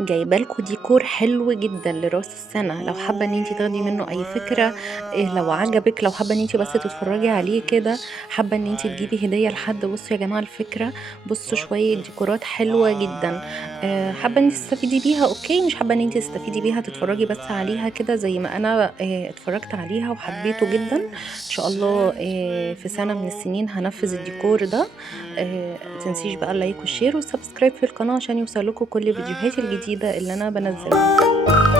جايبه لكم ديكور حلو جدا لراس السنة، لو حابة ان انتي تاخدي منه اي فكرة، لو عجبك، لو حابة ان انتي بس تتفرجي عليه كده، حابة ان انتي تجيبي هدية لحد. بصوا يا جماعة الفكرة، بصوا شوية ديكورات حلوة جدا. حابة ان انتي تستفيدي بيها اوكي، مش حابة ان انتي تستفيدي بيها تتفرجي بس عليها كده زي ما انا اتفرجت عليها وحبيته جدا. ان شاء الله في سنة من السنين هنفذ الديكور ده. متنسيش بقى اللايك والشير والسبسكرايب في القناة عشان يوصلكوا كل فيديوهاتي الجديدة اللي أنا بنزلها.